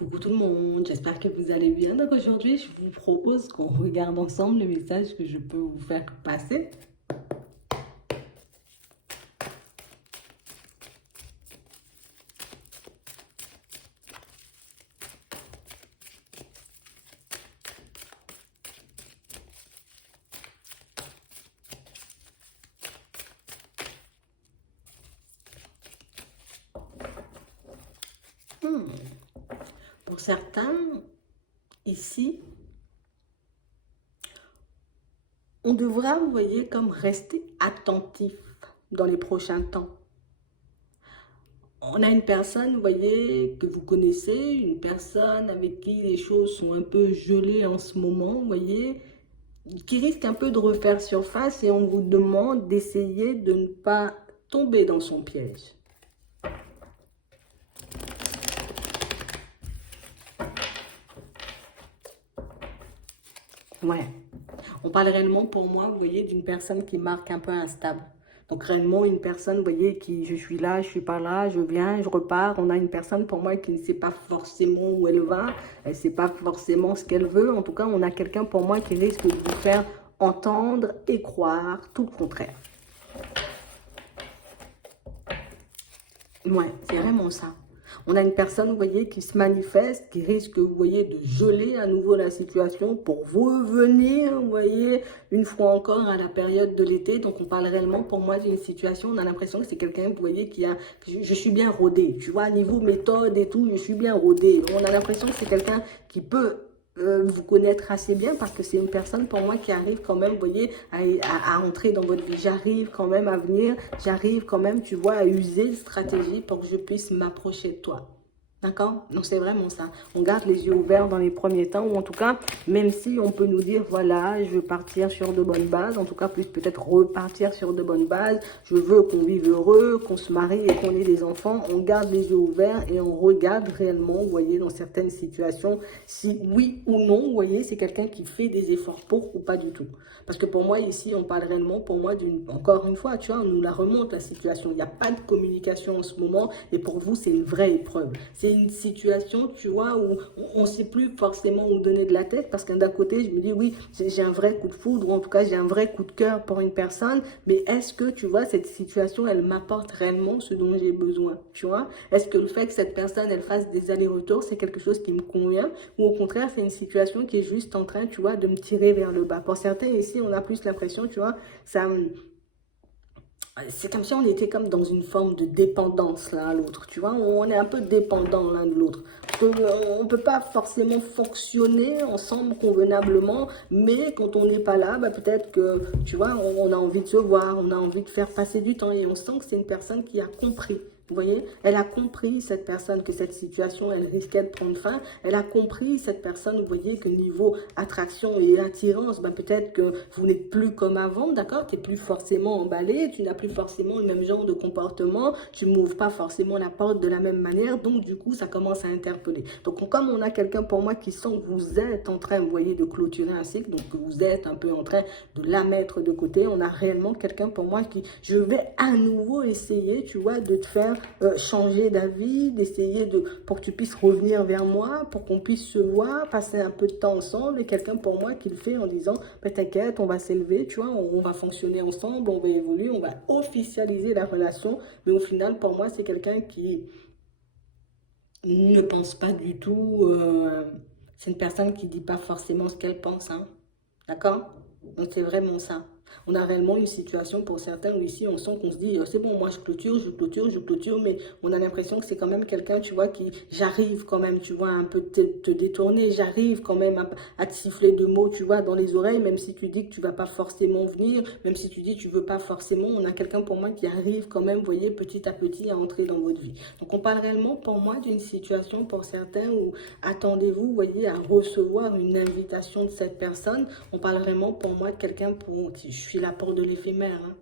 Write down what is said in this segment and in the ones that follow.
Coucou tout le monde, j'espère que vous allez bien. Donc aujourd'hui, je vous propose qu'on regarde ensemble le message que je peux vous faire passer. Hmm. Pour certains, ici, on devra, vous voyez, comme rester attentif dans les prochains temps. On a une personne, vous voyez, que vous connaissez, une personne avec qui les choses sont un peu gelées en ce moment, vous voyez, qui risque un peu de refaire surface et on vous demande d'essayer de ne pas tomber dans son piège. Ouais, on parle réellement pour moi, vous voyez, d'une personne qui marque un peu instable. Donc réellement une personne, vous voyez, qui je suis là, je suis pas là, je viens, je repars. On a une personne pour moi qui ne sait pas forcément où elle va, elle ne sait pas forcément ce qu'elle veut. En tout cas, on a quelqu'un pour moi qui risque de vous faire entendre et croire tout le contraire. Ouais, c'est vraiment ça. On a une personne, vous voyez, qui se manifeste, qui risque, vous voyez, de geler à nouveau la situation pour revenir, vous voyez, une fois encore à la période de l'été. Donc, on parle réellement, pour moi, d'une situation, on a l'impression que c'est quelqu'un, vous voyez, qui a, je suis bien rodé, tu vois, niveau méthode et tout, je suis bien rodé. On a l'impression que c'est quelqu'un qui peut vous connaître assez bien parce que c'est une personne pour moi qui arrive quand même, vous voyez, à entrer dans votre vie. J'arrive quand même à venir, j'arrive quand même, tu vois, à user de stratégie pour que je puisse m'approcher de toi. D'accord? Donc c'est vraiment ça. On garde les yeux ouverts dans les premiers temps, ou en tout cas, même si on peut nous dire, voilà, je veux partir sur de bonnes bases, en tout cas, plus peut-être repartir sur de bonnes bases, je veux qu'on vive heureux, qu'on se marie et qu'on ait des enfants, on garde les yeux ouverts et on regarde réellement, vous voyez, dans certaines situations, si oui ou non, vous voyez, c'est quelqu'un qui fait des efforts pour ou pas du tout. Parce que pour moi, ici, on parle réellement, pour moi, encore une fois, tu vois, on nous la remonte, la situation. Il n'y a pas de communication en ce moment, et pour vous, c'est une vraie épreuve. C'est une situation, tu vois, où on ne sait plus forcément où donner de la tête, parce que d'un côté, je me dis, oui, j'ai un vrai coup de foudre, ou en tout cas, j'ai un vrai coup de cœur pour une personne, mais est-ce que, tu vois, cette situation, elle m'apporte réellement ce dont j'ai besoin, tu vois? Est-ce que le fait que cette personne, elle fasse des allers-retours, c'est quelque chose qui me convient, ou au contraire, c'est une situation qui est juste en train, tu vois, de me tirer vers le bas. Pour certains, ici, on a plus l'impression, tu vois, ça... C'est comme si on était comme dans une forme de dépendance l'un à l'autre, tu vois. On est un peu dépendant l'un de l'autre. On ne peut pas forcément fonctionner ensemble convenablement, mais quand on n'est pas là, bah, peut-être que, tu vois, on a envie de se voir, on a envie de faire passer du temps et on sent que c'est une personne qui a compris. Vous voyez, elle a compris, cette personne, que cette situation, elle risquait de prendre fin. Elle a compris, cette personne, vous voyez, que niveau attraction et attirance, ben peut-être que vous n'êtes plus comme avant, d'accord? Tu n'es plus forcément emballé, tu n'as plus forcément le même genre de comportement, tu ne m'ouvres pas forcément la porte de la même manière, donc du coup, ça commence à interpeller. Donc, comme on a quelqu'un pour moi qui sent que vous êtes en train, vous voyez, de clôturer un cycle, donc que vous êtes un peu en train de la mettre de côté, on a réellement quelqu'un pour moi qui, je vais à nouveau essayer, tu vois, de te faire changer d'avis, d'essayer pour que tu puisses revenir vers moi, pour qu'on puisse se voir, passer un peu de temps ensemble, et quelqu'un pour moi qui le fait en disant, bah, t'inquiète, on va s'élever, tu vois, on va fonctionner ensemble, on va évoluer, on va officialiser la relation, mais au final, pour moi, c'est quelqu'un qui ne pense pas du tout, c'est une personne qui ne dit pas forcément ce qu'elle pense, hein, d'accord? Donc c'est vraiment ça. On a réellement une situation pour certains où ici on sent qu'on se dit c'est bon, moi je clôture, je clôture, je clôture, mais on a l'impression que c'est quand même quelqu'un, tu vois, qui j'arrive quand même, tu vois, un peu te détourner, j'arrive quand même à te siffler de mots, tu vois, dans les oreilles, même si tu dis que tu vas pas forcément venir, même si tu dis que tu veux pas forcément, on a quelqu'un pour moi qui arrive quand même, vous voyez, petit à petit à entrer dans votre vie. Donc on parle réellement pour moi d'une situation pour certains où attendez-vous, vous voyez, à recevoir une invitation de cette personne. On parle vraiment pour moi de quelqu'un pour qui je suis la porte de l'éphémère, hein.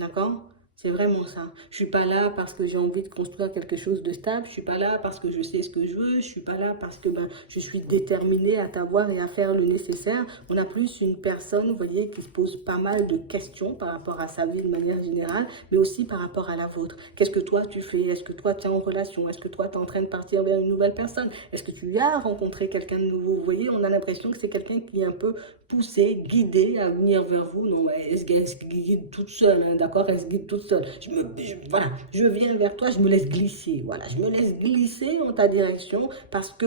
D'accord? C'est vraiment ça. Je suis pas là parce que j'ai envie de construire quelque chose de stable. Je suis pas là parce que je sais ce que je veux. Je suis pas là parce que je suis déterminée à t'avoir et à faire le nécessaire. On a plus une personne, vous voyez, qui se pose pas mal de questions par rapport à sa vie de manière générale, mais aussi par rapport à la vôtre. Qu'est-ce que toi tu fais? Est-ce que toi tu es en relation? Est-ce que toi tu es en train de partir vers une nouvelle personne? Est-ce que tu as rencontré quelqu'un de nouveau? Vous voyez, on a l'impression que c'est quelqu'un qui est un peu poussé, guidé à venir vers vous. Non, elle se guide toute seule, hein, d'accord? Elle se guide toute seule. Voilà, je viens vers toi, je me laisse glisser. Voilà, je me laisse glisser en ta direction parce que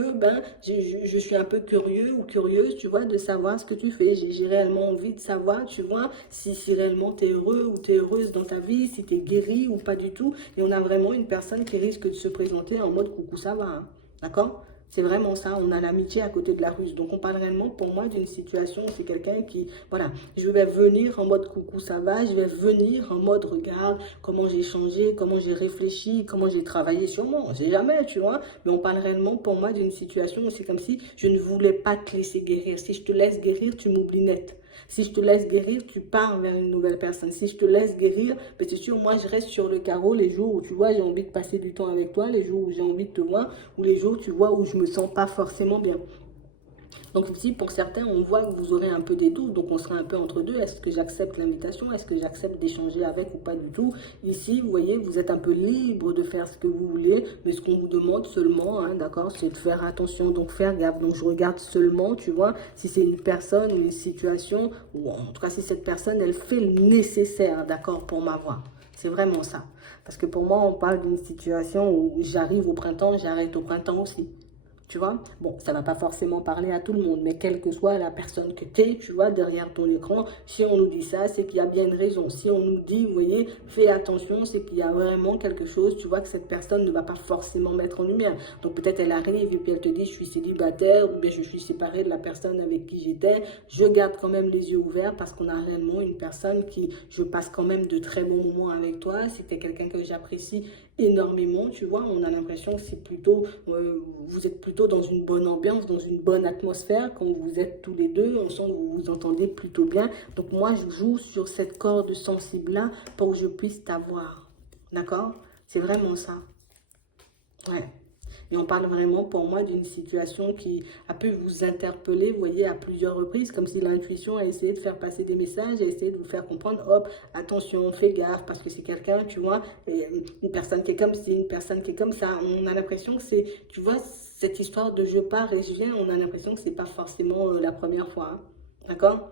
je suis un peu curieux ou curieuse, tu vois, de savoir ce que tu fais. J'ai réellement envie de savoir, tu vois, si réellement tu es heureux ou tu es heureuse dans ta vie, si tu es guéri ou pas du tout. Et on a vraiment une personne qui risque de se présenter en mode coucou, ça va, hein, d'accord? C'est vraiment ça, on a l'amitié à côté de la ruse. Donc on parle réellement pour moi d'une situation, c'est quelqu'un qui, voilà, je vais venir en mode coucou, ça va, je vais venir en mode regarde comment j'ai changé, comment j'ai réfléchi, comment j'ai travaillé sur moi. On sait jamais, tu vois. Mais on parle réellement pour moi d'une situation où c'est comme si je ne voulais pas te laisser guérir. Si je te laisse guérir, tu m'oublies net. Si je te laisse guérir, tu pars vers une nouvelle personne. Si je te laisse guérir, ben c'est sûr, moi, je reste sur le carreau les jours où, tu vois, j'ai envie de passer du temps avec toi, les jours où j'ai envie de te voir, ou les jours, tu vois, où je me sens pas forcément bien. Donc ici, pour certains, on voit que vous aurez un peu des doutes, donc on sera un peu entre deux. Est-ce que j'accepte l'invitation? Est-ce que j'accepte d'échanger avec ou pas du tout? Ici, vous voyez, vous êtes un peu libre de faire ce que vous voulez, mais ce qu'on vous demande seulement, hein, d'accord, c'est de faire attention, donc faire gaffe. Donc je regarde seulement, tu vois, si c'est une personne ou une situation, ou en tout cas si cette personne, elle fait le nécessaire, d'accord, pour m'avoir. C'est vraiment ça. Parce que pour moi, on parle d'une situation où j'arrive au printemps, j'arrête au printemps aussi. Tu vois, bon, ça va pas forcément parler à tout le monde, mais quelle que soit la personne que tu es, tu vois, derrière ton écran, si on nous dit ça, c'est qu'il y a bien une raison. Si on nous dit, vous voyez, fais attention, c'est qu'il y a vraiment quelque chose, tu vois, que cette personne ne va pas forcément mettre en lumière. Donc peut-être elle arrive et puis elle te dit, je suis célibataire, ou bien je suis séparée de la personne avec qui j'étais. Je garde quand même les yeux ouverts parce qu'on a réellement une personne qui, je passe quand même de très bons moments avec toi. Si tu es quelqu'un que j'apprécie énormément, tu vois, on a l'impression que c'est plutôt, vous êtes plutôt dans une bonne ambiance, dans une bonne atmosphère, quand vous êtes tous les deux, on sent que vous vous entendez plutôt bien. Donc moi, je joue sur cette corde sensible-là pour que je puisse t'avoir, d'accord? C'est vraiment ça, ouais. Et on parle vraiment pour moi d'une situation qui a pu vous interpeller, vous voyez, à plusieurs reprises, comme si l'intuition a essayé de faire passer des messages, a essayé de vous faire comprendre, hop, attention, fais gaffe, parce que c'est quelqu'un, tu vois, une personne qui est comme ci, une personne qui est comme ça. On a l'impression que c'est, tu vois, cette histoire de je pars et je viens, on a l'impression que c'est pas forcément la première fois, hein. D'accord?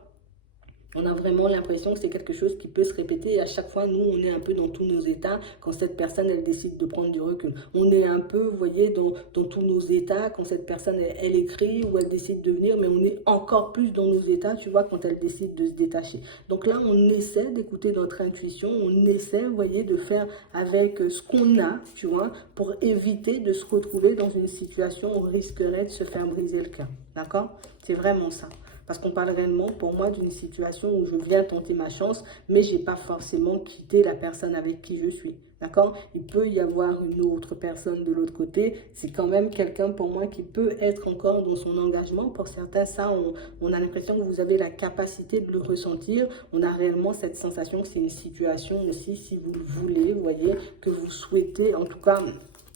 On a vraiment l'impression que c'est quelque chose qui peut se répéter et à chaque fois, nous, on est un peu dans tous nos états quand cette personne, elle décide de prendre du recul. On est un peu, vous voyez, dans tous nos états quand cette personne, elle écrit ou elle décide de venir, mais on est encore plus dans nos états, tu vois, quand elle décide de se détacher. Donc là, on essaie d'écouter notre intuition, on essaie, vous voyez, de faire avec ce qu'on a, tu vois, pour éviter de se retrouver dans une situation où on risquerait de se faire briser le cœur. D'accord? C'est vraiment ça. Parce qu'on parle réellement pour moi d'une situation où je viens tenter ma chance, mais je n'ai pas forcément quitté la personne avec qui je suis. D'accord? Il peut y avoir une autre personne de l'autre côté. C'est quand même quelqu'un pour moi qui peut être encore dans son engagement. Pour certains, ça, on a l'impression que vous avez la capacité de le ressentir. On a réellement cette sensation que c'est une situation aussi, si vous le voulez, vous voyez, que vous souhaitez, en tout cas,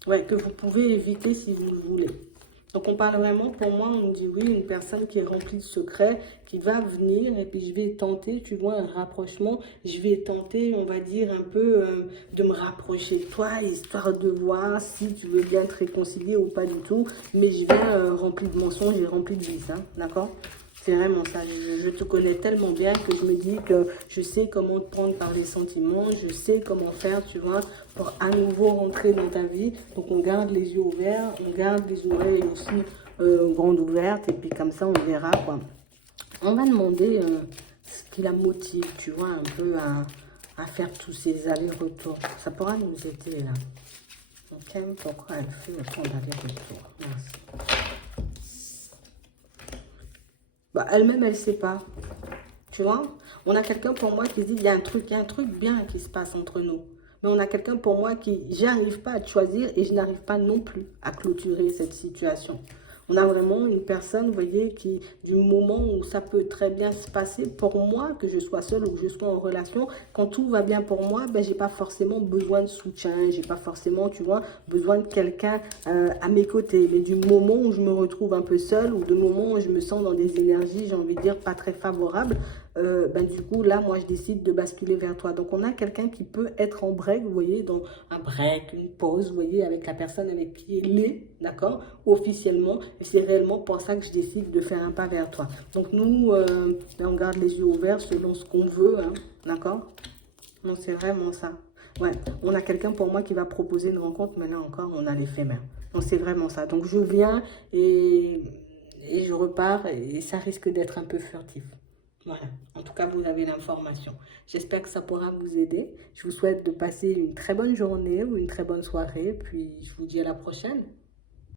ouais, que vous pouvez éviter si vous le voulez. Donc on parle vraiment, pour moi, on dit oui, une personne qui est remplie de secrets, qui va venir et puis je vais tenter, tu vois, un rapprochement. Je vais tenter, on va dire, un peu de me rapprocher de toi, histoire de voir si tu veux bien te réconcilier ou pas du tout. Mais je viens rempli de mensonges et rempli de vices, hein, d'accord? C'est vraiment ça. Je te connais tellement bien que je me dis que je sais comment te prendre par les sentiments. Je sais comment faire, tu vois, pour à nouveau rentrer dans ta vie. Donc, on garde les yeux ouverts. On garde les oreilles aussi grandes ouvertes. Et puis, comme ça, on verra, quoi. On va demander ce qui la motive, tu vois, un peu à faire tous ces allers-retours. Ça pourra nous aider, là. Ok, pourquoi elle fait autant d'allers-retours? Merci. Bah, elle-même, elle ne sait pas. Tu vois? On a quelqu'un pour moi qui dit, il y a un truc bien qui se passe entre nous. Mais on a quelqu'un pour moi qui, j'arrive pas à te choisir et je n'arrive pas non plus à clôturer cette situation. On a vraiment une personne, vous voyez, qui, du moment où ça peut très bien se passer pour moi, que je sois seule ou que je sois en relation, quand tout va bien pour moi, ben, j'ai pas forcément besoin de soutien, j'ai pas forcément, tu vois, besoin de quelqu'un à mes côtés. Mais du moment où je me retrouve un peu seule ou du moment où je me sens dans des énergies, j'ai envie de dire, pas très favorables, ben, du coup, là, moi, je décide de basculer vers toi. Donc, on a quelqu'un qui peut être en break, vous voyez, dans un break, une pause, vous voyez, avec la personne avec qui il est, d'accord, officiellement. Et c'est réellement pour ça que je décide de faire un pas vers toi. Donc, nous, ben, on garde les yeux ouverts selon ce qu'on veut, hein, d'accord. Non, c'est vraiment ça. Ouais, on a quelqu'un pour moi qui va proposer une rencontre, mais là encore, on a l'éphémère. Donc, c'est vraiment ça. Donc, je viens et je repars et ça risque d'être un peu furtif. Voilà, en tout cas, vous avez l'information. J'espère que ça pourra vous aider. Je vous souhaite de passer une très bonne journée ou une très bonne soirée. Puis, je vous dis à la prochaine.